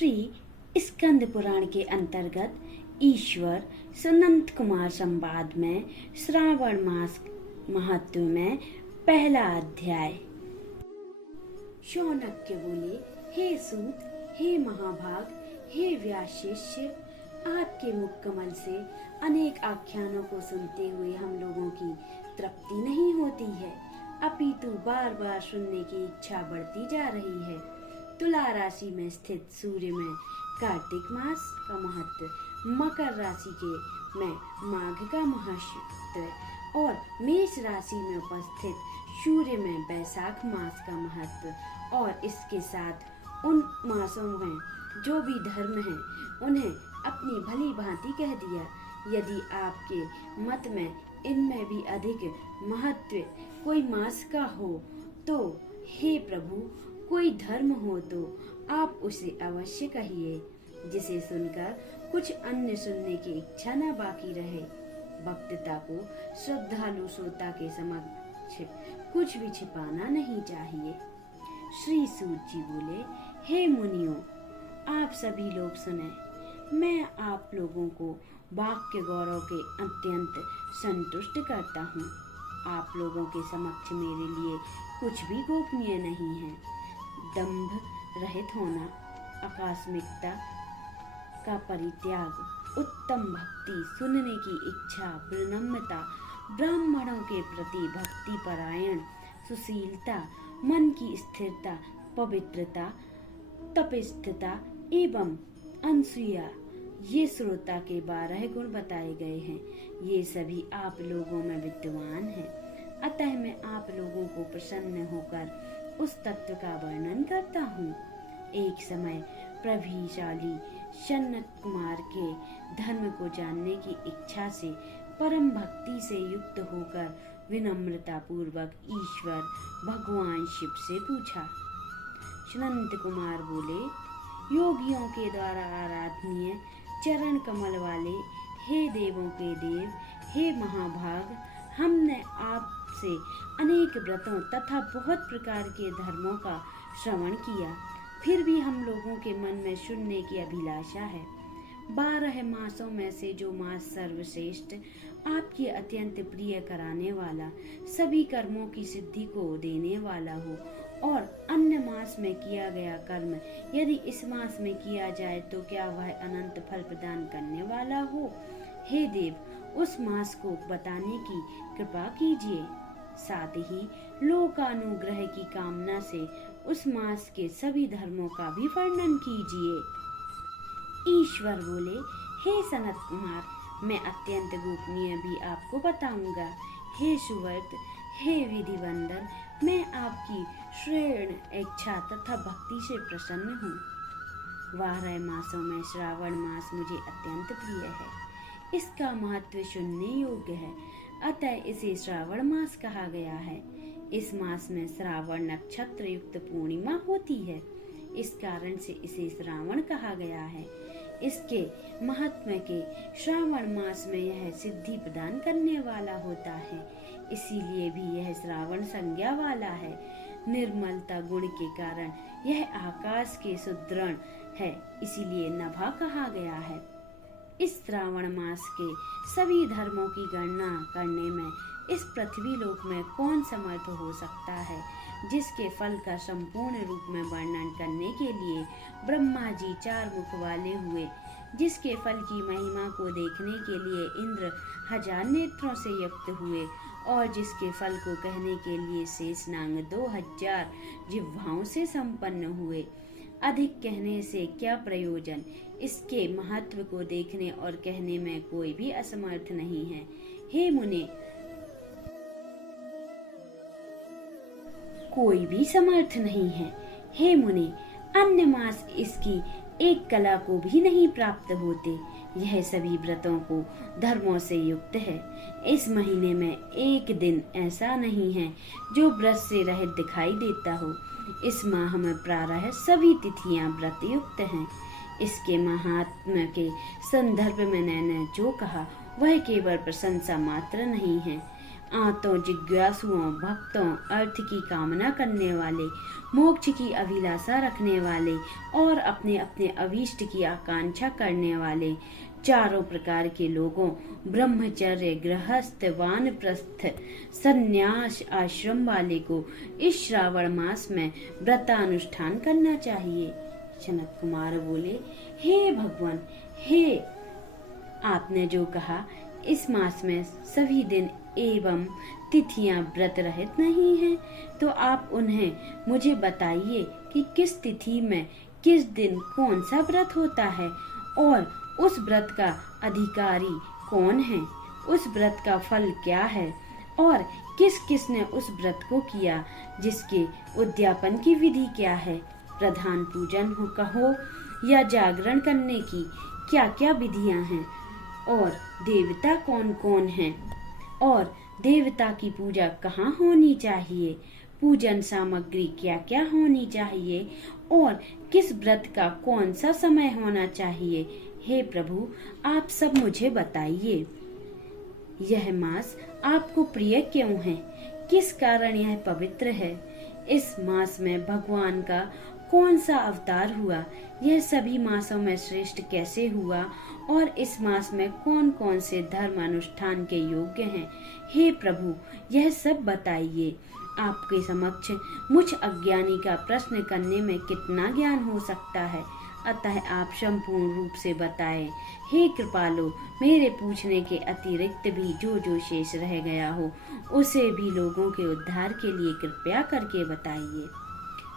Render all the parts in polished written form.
श्री स्कंद पुराण के अंतर्गत ईश्वर सुनंत कुमार संवाद में श्रावण मास महत्व में पहला अध्याय। शौनक्य बोले, हे सूत, हे महाभाग, हे व्याशिष्य, आपके मुख कमल से अनेक आख्यानों को सुनते हुए हम लोगों की तृप्ति नहीं होती है, अपितु बार बार सुनने की इच्छा बढ़ती जा रही है। तुला राशि में स्थित सूर्य में कार्तिक मास का महत्व, मकर राशि के में माघ का महत्व और मेष राशि में उपस्थित सूर्य में वैशाख मास का महत्व और इसके साथ उन मासों में जो भी धर्म है उन्हें अपनी भली भांति कह दिया। यदि आपके मत में इनमें भी अधिक महत्व कोई मास का हो तो हे प्रभु, कोई धर्म हो तो आप उसे अवश्य कहिए, जिसे सुनकर कुछ अन्य सुनने की इच्छा न बाकी रहे। भक्तता को श्रद्धालु श्रोता के समक्ष कुछ भी छिपाना नहीं चाहिए। श्री सूत जी बोले, हे मुनियों, आप सभी लोग सुने, मैं आप लोगों को वाक्य गौरव के अत्यंत संतुष्ट करता हूँ। आप लोगों के समक्ष मेरे लिए कुछ भी गोपनीय नहीं है। दंभ रहित होना, आकस्मिकता का परित्याग, उत्तम भक्ति, सुनने की इच्छा, विनम्रता, ब्राह्मणों के प्रति भक्ति परायण, सुशीलता, मन की स्थिरता, पवित्रता, तपस्थता एवं अनसूया, ये श्रोता के 12 गुण बताए गए हैं। ये सभी आप लोगों में विद्यमान हैं। अतः मैं आप लोगों को प्रसन्न होकर उस तत्व का वर्णन करता हूँ। एक समय प्रभावशाली सनत कुमार के धर्म को जानने की इच्छा से परम भक्ति से युक्त होकर विनम्रता पूर्वक ईश्वर भगवान शिव से पूछा। सनत कुमार बोले, योगियों के द्वारा आराधनीय चरण कमल वाले हे देवों के देव, हे महाभाग, हमने आपसे अनेक व्रतों तथा बहुत प्रकार के धर्मों का श्रवण किया, फिर भी हम लोगों के मन में सुनने की अभिलाषा है। 12 मासों में से जो मास सर्वश्रेष्ठ, आपकी अत्यंत प्रिय कराने वाला, सभी कर्मों की सिद्धि को देने वाला हो और अन्य मास में किया गया कर्म यदि इस मास में किया जाए तो क्या वह अनंत फल प्रदान करने वाला हो। हे देव, उस मास को बताने की कृपा कीजिए। साथ ही लोकानुग्रह की कामना से उस मास के सभी धर्मों का भी वर्णन कीजिए। ईश्वर बोले, हे सनत कुमार, मैं अत्यंत गोपनीय भी आपको बताऊंगा। हे सुवर्त, हे विधिवंदन, मैं आपकी श्रेण इच्छा तथा भक्ति से प्रसन्न हूँ। 12 मासों में श्रावण मास मुझे अत्यंत प्रिय है। इसका महत्व सुनने योग्य है, अतः इसे श्रावण मास कहा गया है। इस मास में श्रावण नक्षत्र युक्त पूर्णिमा होती है, इस कारण से इसे श्रावण कहा गया है। इसके महात्म्य के श्रावण मास में यह सिद्धि प्रदान करने वाला होता है, इसीलिए भी यह श्रावण संज्ञा वाला है। निर्मलता गुण के कारण यह आकाश के सुदृढ़ है, इसीलिए नभा कहा गया है। इस श्रावण मास के सभी धर्मों की गणना करने में इस पृथ्वी लोक में कौन समर्थ हो सकता है, जिसके फल का संपूर्ण रूप में वर्णन करने के लिए ब्रह्मा जी 4 मुख वाले हुए, जिसके फल की महिमा को देखने के लिए इंद्र 1000 नेत्रों से युक्त हुए और जिसके फल को कहने के लिए शेषनाग 2000 जिह्वाओं से संपन्न हुए। अधिक कहने से क्या प्रयोजन, इसके महत्व को देखने और कहने में कोई भी असमर्थ नहीं है। हे मुने, कोई भी समर्थ नहीं है। हे मुने, अन्य मास इसकी एक कला को भी नहीं प्राप्त होते। यह सभी व्रतों को धर्मों से युक्त है। इस महीने में एक दिन ऐसा नहीं है जो व्रत से रहित दिखाई देता हो। इस माह में प्रायः सभी तिथियां व्रत युक्त हैं। इसके महात्म्य के संदर्भ में मैंने जो कहा वह केवल प्रशंसा मात्र नहीं है, आतों, जिज्ञासुओं, भक्तों, अर्थ की कामना करने वाले, मोक्ष की अभिलाषा रखने वाले और अपने अपने अभीष्ट की आकांक्षा करने वाले चारों प्रकार के लोगों, ब्रह्मचर्य, गृहस्थ, वानप्रस्थ, संन्यास आश्रम वाले को इस श्रावण मास में व्रतानुष्ठान करना चाहिए। सनत कुमार बोले, हे भगवान, हे आपने जो कहा, इस मास में सभी दिन एवं तिथियां व्रत रहित नहीं हैं, तो आप उन्हें मुझे बताइए कि किस तिथि में किस दिन कौन सा व्रत होता है और उस व्रत का अधिकारी कौन है, उस व्रत का फल क्या है और किस किस ने उस व्रत को किया, जिसके उद्यापन की विधि क्या है, प्रधान पूजन हो कहो या जागरण करने की क्या क्या विधियां हैं और देवता कौन कौन हैं और देवता की पूजा कहाँ होनी चाहिए, पूजन सामग्री क्या क्या होनी चाहिए और किस व्रत का कौन सा समय होना चाहिए। हे प्रभु, आप सब मुझे बताइए। यह मास आपको प्रिय क्यों है, किस कारण यह पवित्र है, इस मास में भगवान का कौन सा अवतार हुआ, यह सभी मासों में श्रेष्ठ कैसे हुआ और इस मास में कौन कौन से धर्म अनुष्ठान के योग्य हैं। हे प्रभु, यह सब बताइए। आपके समक्ष मुझ अज्ञानी का प्रश्न करने में कितना ज्ञान हो सकता है, अतः आप संपूर्ण रूप से बताएं। हे कृपालो, मेरे पूछने के अतिरिक्त भी जो जो शेष रह गया हो उसे भी लोगों के उद्धार के लिए कृपया करके बताइए।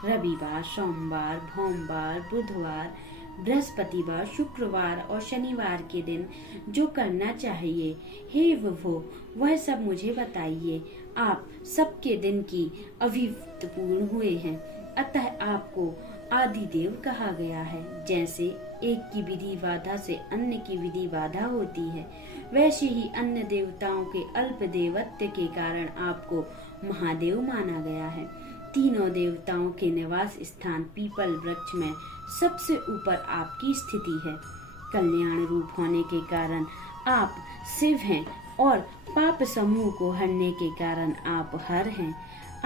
रविवार, सोमवार, भोमवार, बुधवार, बृहस्पतिवार, शुक्रवार और शनिवार के दिन जो करना चाहिए, हे विभो, वह सब मुझे बताइए। आप सबके दिन की अभिव्यक्ति पूर्ण हुए हैं, अतः आपको आदिदेव कहा गया है। जैसे एक की विधि बाधा से अन्य की विधि बाधा होती है, वैसे ही अन्य देवताओं के अल्प देवत्व के कारण आपको महादेव माना गया है। तीनों देवताओं के निवास स्थान पीपल वृक्ष में सबसे ऊपर आपकी स्थिति है। कल्याण रूप होने के कारण आप शिव हैं और पाप समूह को हरने के कारण आप हर हैं।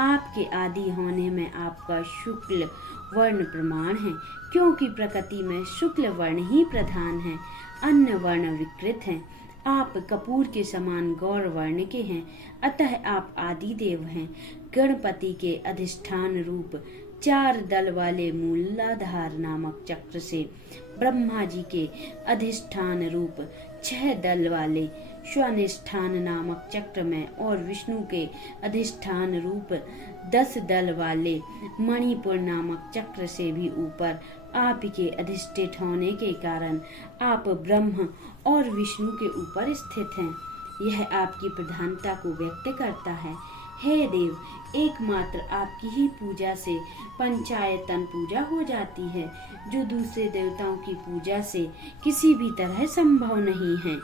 आपके आदि होने में आपका शुक्ल वर्ण प्रमाण है, क्योंकि प्रकृति में शुक्ल वर्ण ही प्रधान है, अन्य वर्ण विकृत हैं। आप कपूर के समान गौर वर्ण के हैं, अतः आप आदि देव हैं। गणपति के अधिष्ठान रूप 4 दल वाले मूलाधार नामक चक्र से ब्रह्मा जी के अधिष्ठान रूप 6 दल वाले स्वानिष्ठान नामक चक्र में और विष्णु के अधिष्ठान रूप 10 दल वाले मणिपुर नामक चक्र से भी ऊपर आपके अधिष्ठित होने के कारण आप ब्रह्म और विष्णु के ऊपर स्थित हैं। यह आपकी प्रधानता को व्यक्त करता है। हे देव, एकमात्र आपकी ही पूजा से पंचायतन पूजा हो जाती है, जो दूसरे देवताओं की पूजा से किसी भी तरह संभव नहीं है।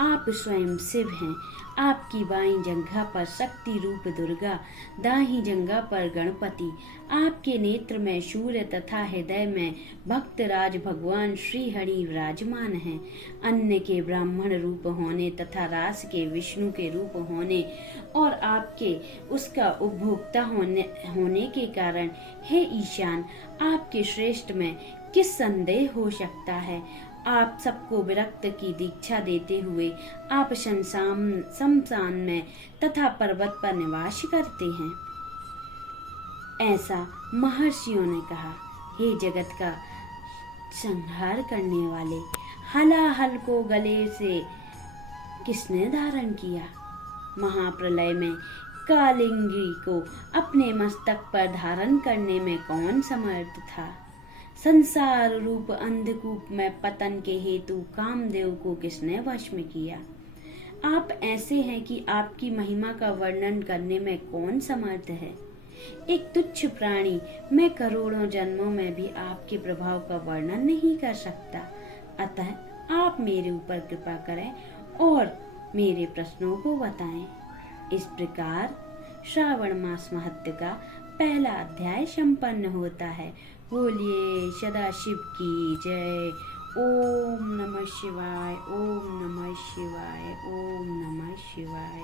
आप स्वयं शिव हैं। आपकी बाईं जंघा पर शक्ति रूप दुर्गा, दाहिनी जंघा पर गणपति, आपके नेत्र में सूर्य तथा हृदय में भक्तराज भगवान श्री हरि विराजमान हैं। अन्न के ब्राह्मण रूप होने तथा रास के विष्णु के रूप होने और आपके उसका उपभोक्ता होने के कारण हे ईशान, आपके श्रेष्ठ में किस संदेह हो सकता है। आप सबको विरक्त की दीक्षा देते हुए आप शमशान में तथा पर्वत पर निवास करते हैं। ऐसा महर्षियों ने कहा। हे जगत का संहार करने वाले, हलाहल को गले से किसने धारण किया? महाप्रलय में कालिंदी को अपने मस्तक पर धारण करने में कौन समर्थ था? संसार रूप अंधकूप में पतन के हेतु कामदेव को किसने वश में किया? आप ऐसे हैं कि आपकी महिमा का वर्णन करने में कौन समर्थ है? एक तुच्छ प्राणी मैं करोड़ों जन्मों में भी आपके प्रभाव का वर्णन नहीं कर सकता। अतः आप मेरे ऊपर कृपा करें और मेरे प्रश्नों को बताएं। इस प्रकार श्रावण मास महत्व का पहला अध्याय संपन्न होता है। बोलिए सदाशिव की जय। ओम नमः शिवाय, ओम नमः शिवाय, ओम नमः शिवाय।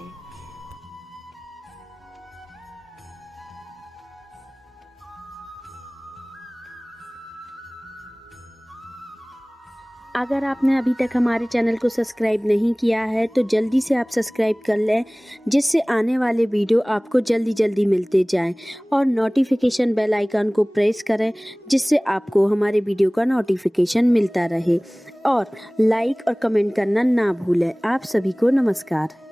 अगर आपने अभी तक हमारे चैनल को सब्सक्राइब नहीं किया है तो जल्दी से आप सब्सक्राइब कर लें, जिससे आने वाले वीडियो आपको जल्दी जल्दी मिलते जाएं, और नोटिफिकेशन बेल आइकन को प्रेस करें, जिससे आपको हमारे वीडियो का नोटिफिकेशन मिलता रहे। और लाइक और कमेंट करना ना भूलें। आप सभी को नमस्कार।